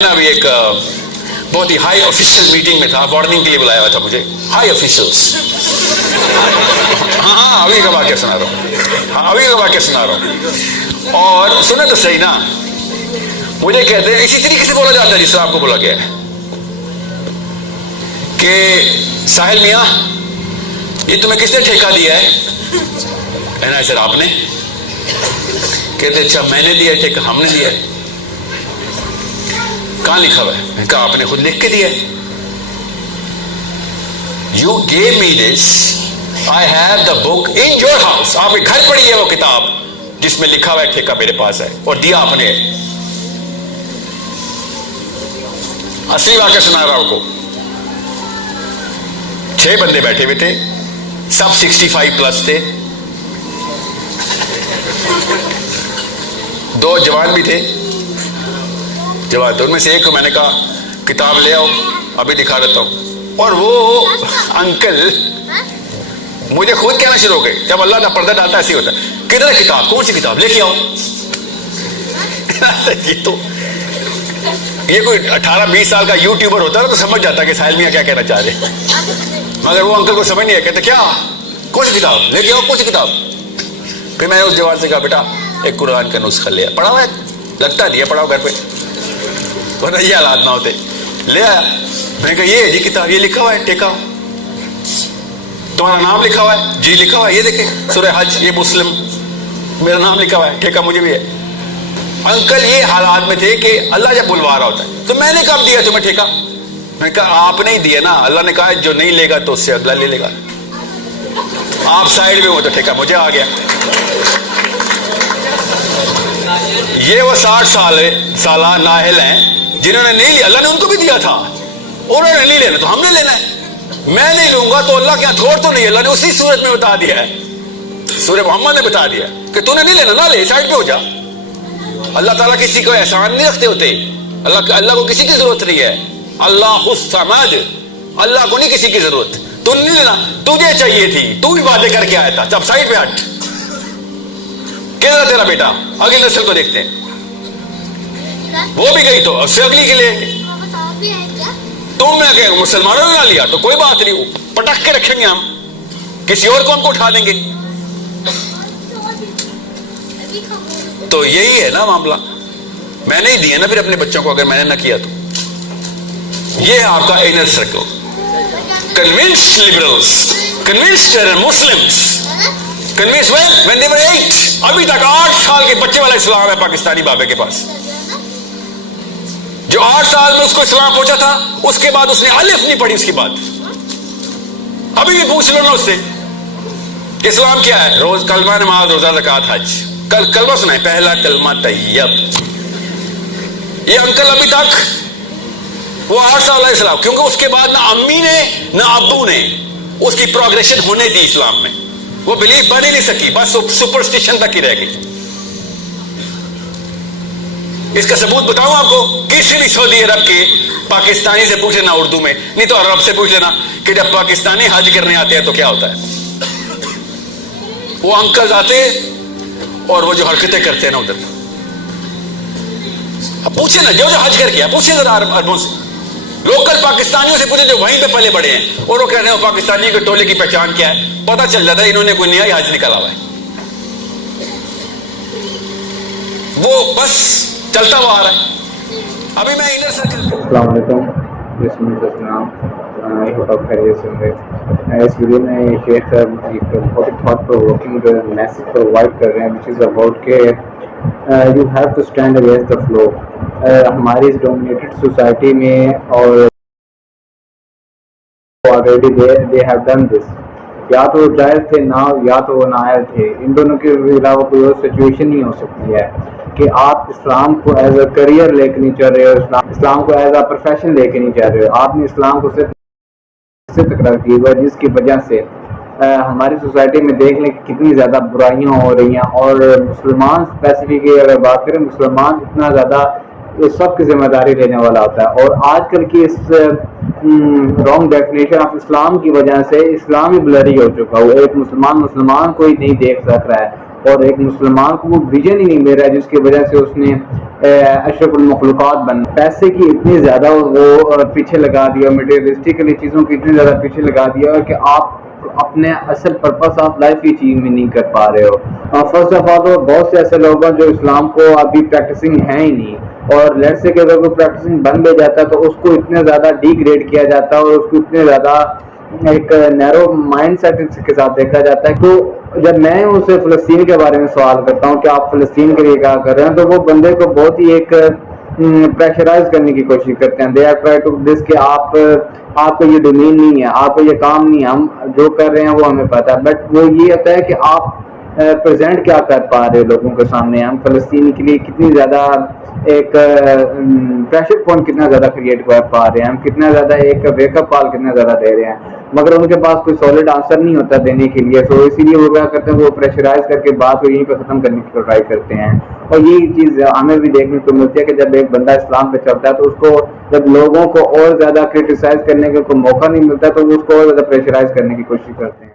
ابھی ایک بہت ہی ہائی آفیشیل میٹنگ میں تھا، وارننگ کے لیے بلایا ہوا تھا مجھے، ہائی آفیشلس. ہاں ابھی کا واقعہ سنا رہا ہوں، اور سنے تو صحیح نا. مجھے کہتے ہیں اسی طریقے سے بولا جاتا ہے جس سے آپ کو بولا گیا ہے کہ ساحل میاں یہ تمہیں کس نے ٹھیکہ دیا ہے؟ کہنا ہے سر آپ نے. کہتے اچھا میں نے دیا ہے ٹھیکہ؟ ہم نے دیا ہے. کہاں لکھا ہوا ہے؟ میں نے کہا آپ نے خود لکھ کے دیا ہے. You give me this, I have the book in your house. آپ کے گھر پڑی ہے وہ کتاب جس میں لکھا ہوا ہے ٹھیکہ میرے پاس ہے، اور دیا آپ نے. اصلی واقعہ سنا رہا ہوں کو. 6 بندے بیٹھے ہوئے تھے، سب 65 پلس تھے، 2 جوان بھی تھے. جوان تو ان میں سے ایک کو میں نے کہا کتاب لے آؤ، ابھی دکھا دیتا ہوں. اور وہ انکل مجھے خود کہنا شروع ہو گئے، جب اللہ کا پردہ ڈالتا ایسے ہی ہوتا ہے، کدھر ہے کتاب؟ کون سی کتاب؟ لے کے آؤ. یہ کوئی 18-20 سال کا یوٹیوبر ہوتا ہے تو سمجھ جاتا کہ ساحل میاں کیا کہنا چاہ رہے، مگر وہ انکل کو سمجھ نہیں آیا. کہتے کیا؟ کون سی کتاب؟ لے کے آؤ. کون سی کتاب؟ پھر میں نے اس جوان سے کہا بیٹا ایک قرآن کا نسخہ لیا، پڑھا ہوا ہے، لگتا دیا پڑھاؤ گھر پہ، ورنہ یہ حالات نہ ہوتے. لے آیا. میں نے کہا یہ جی کتاب، یہ لکھا ہوا ہے ٹیکا، تمہارا نام لکھا ہوا ہے؟ جی لکھا ہوا ہے، یہ دیکھیں سورہ حج، یہ مسلم، میرا نام لکھا ہوا ہے، ٹھیکہ مجھے بھی ہے. انکل یہ حالات میں تھے کہ اللہ جب بلوا رہا ہوتا ہے تو میں نے کب دیا تمہیں ٹھیکہ؟ میں نے کہا آپ نہیں دیا نا، اللہ نے کہا جو نہیں لے گا تو اس سے اگلا لے لے گا. آپ سائڈ میں ہو تو ٹھیکہ مجھے آ گیا. یہ وہ 60 سالہ نااہل ہیں جنہوں نے نہیں لیا، اللہ نے ان کو بھی دیا تھا، انہوں نے نہیں لینا تو ہم نے لینا ہے. میں نہیں لوں گا تو اللہ کے ہتھوڑ تو نہیں، اللہ نے اسی صورت میں بتا دیا ہے، سورہ محمد نے بتا دیا کہ تو نے نہیں لینا، نہ لے، سائڈ پہ ہو جا. اللہ تعالیٰ کسی کو احسان نہیں رکھتے ہوتے، اللہ کو کسی کی ضرورت نہیں ہے. اللہ الصمد، اللہ کو نہیں کسی کی ضرورت. تو نہیں لینا، تجھے چاہیے تھی، تو بھی باتیں کر کے آیا تھا، جب سائڈ پہ ہٹ. کہہ رہا تیرا بیٹا، اگلی نسل کو دیکھتے ہیں، وہ بھی گئی تو اس سے اگلی کے لیے. تم نے کہ مسلمانوں نے نہ لیا تو کوئی بات نہیں، پٹک کے رکھیں گے ہم، کسی اور کو ہم کو اٹھا دیں گے. تو یہی ہے نا معاملہ. میں نے ہی دیا نا پھر اپنے بچوں کو، اگر میں نے نہ کیا تو. یہ ہے آپ کا inner circle. Convinced liberals, convinced Muslims, convinced when they were 8. ابھی تک 8 سال کے بچے والا اسلام ہے پاکستانی بابے کے پاس. جو 8 سال میں اس کو اسلام پہنچا تھا، اس کے بعد اس نے الف نہیں پڑھی. اس کی بات ابھی بھی پوچھ لو نا اس سے کہ اسلام کیا ہے. روز کلمہ نماز روزہ زکات حج. کلمہ سنا ہے، پہلا کلمہ طیب. یہ انکل ابھی تک وہ 8 سال اسلام، کیونکہ اس کے بعد نہ امی نے نہ ابو نے اس کی پروگریشن ہونے دی اسلام میں. وہ بلیف بن ہی نہیں سکی، بس سپرسٹیشن تک ہی رہ گئی. اس کا ثبوت بتاؤں آپ کو؟ کسی بھی سعودی عرب کے پاکستانی سے پوچھ لینا اردو میں، نہیں تو عرب سے پوچھ لینا کہ جب پاکستانی حج کرنے آتے ہیں تو کیا ہوتا ہے. وہ انکل آتے اور وہ جو حرکتیں کرتے ہیں نا ادھر، اب پوچھے نا جو حج کر کے پوچھے ذرا عربوں سے، لوکل پاکستانیوں سے پوچھے جو وہیں پہ پلے بڑے ہیں، اور وہ کہہ رہے ہیں پاکستانی کے ٹولے کی پہچان کیا ہے. پتہ چل جاتا ہے انہوں نے کوئی نیا حج نکالا ہوا ہے، وہ بس چلتا ہوا آ رہا ہے. ابھی میں انر سرکل. السلام علیکم، بسم اللہ، خیریت سے ہوں گے. اس ویڈیو میں شیخ صاحب ایک بہت تھاٹ پرووکنگ میسج پرووائڈ کر رہے ہیں، وچ از اباؤٹ کہ you have to stand against the flow. ہماری اس ڈومینیٹڈ سوسائٹی میں اور already they have done this. یا تو جائز تھے نہ، یا تو وہ نااہل تھے. ان دونوں کے علاوہ کوئی اور سچویشن نہیں ہو سکتی ہے کہ آپ اسلام کو ایز اے کریئر لے کے نہیں چل رہے ہو، اسلام کو ایز اے پروفیشن لے کے نہیں چل رہے ہو. آپ نے اسلام کو صرف سے تکرار کی ہوا ہے، جس کی وجہ سے ہماری سوسائٹی میں دیکھ لیں کہ کتنی زیادہ برائیاں ہو رہی ہیں. اور مسلمان اسپیسیفکلی اگر بات کریں، مسلمان اتنا زیادہ سب کی ذمہ داری لینے والا ہوتا ہے. اور آج کل کی اس رانگ ڈیفینیشن آف اسلام کی وجہ سے اسلام ہی بلری ہو چکا ہو. ایک مسلمان کو ہی نہیں دیکھ سک رہا ہے، اور ایک مسلمان کو وہ ویژن ہی نہیں مل رہا ہے جس کی وجہ سے اس نے اشرف المخلوقات بن پیسے کی اتنی زیادہ وہ پیچھے لگا دیا، مٹیریلسٹکلی چیزوں کی اتنی زیادہ پیچھے لگا دیا کہ آپ اپنے اصل پرپس آف لائف کی چیز میں نہیں کر پا رہے ہو۔ فرسٹ آف آل تو بہت سے ایسے لوگ ہیں جو اسلام کو ابھی پریکٹسنگ ہیں ہی نہیں، اور لیٹ سے کہ اگر کوئی پریکٹسنگ بن بھی جاتا ہے تو اس کو اتنے زیادہ ڈی گریڈ کیا جاتا ہے اور اس کو اتنے زیادہ ایک نیرو مائنڈ سیٹ کے ساتھ دیکھا جاتا ہے۔ تو جب میں ان سے فلسطین کے بارے میں سوال کرتا ہوں کہ آپ فلسطین کے لیے کیا کر رہے ہیں، تو وہ بندے کو بہت ہی ایک پریشرائز کرنے کی کوشش کرتے ہیں۔ They are try to this کہ آپ کو یہ ڈومین نہیں ہے، آپ کو یہ کام نہیں ہے، ہم جو کر رہے ہیں وہ ہمیں پتہ ہے، بٹ وہ یہ ہوتا ہے کہ آپ پریزنٹ کیا کر پا رہے لوگوں کے سامنے، ہم فلسطین کے لیے کتنی زیادہ ایک پریشر پوائنٹ کتنا زیادہ کریٹ کر پا رہے ہیں، ہم کتنا زیادہ ایک ویک اپ کال کتنا زیادہ دے رہے ہیں، مگر ان کے پاس کوئی سالڈ آنسر نہیں ہوتا دینے کے لیے۔ سو اسی لیے وہ کیا کرتے ہیں، وہ پریشرائز کر کے بات کو یہیں پہ ختم کرنے کی ٹرائی کرتے ہیں۔ اور یہی چیز ہمیں بھی دیکھنے کو ملتی ہے کہ جب ایک بندہ اسلام پہ چلتا ہے تو اس کو جب لوگوں کو اور زیادہ کرٹیسائز کرنے کا کوئی موقع نہیں ملتا تو وہ اس کو اور زیادہ پریشرائز کرنے کی کوشش کرتے ہیں۔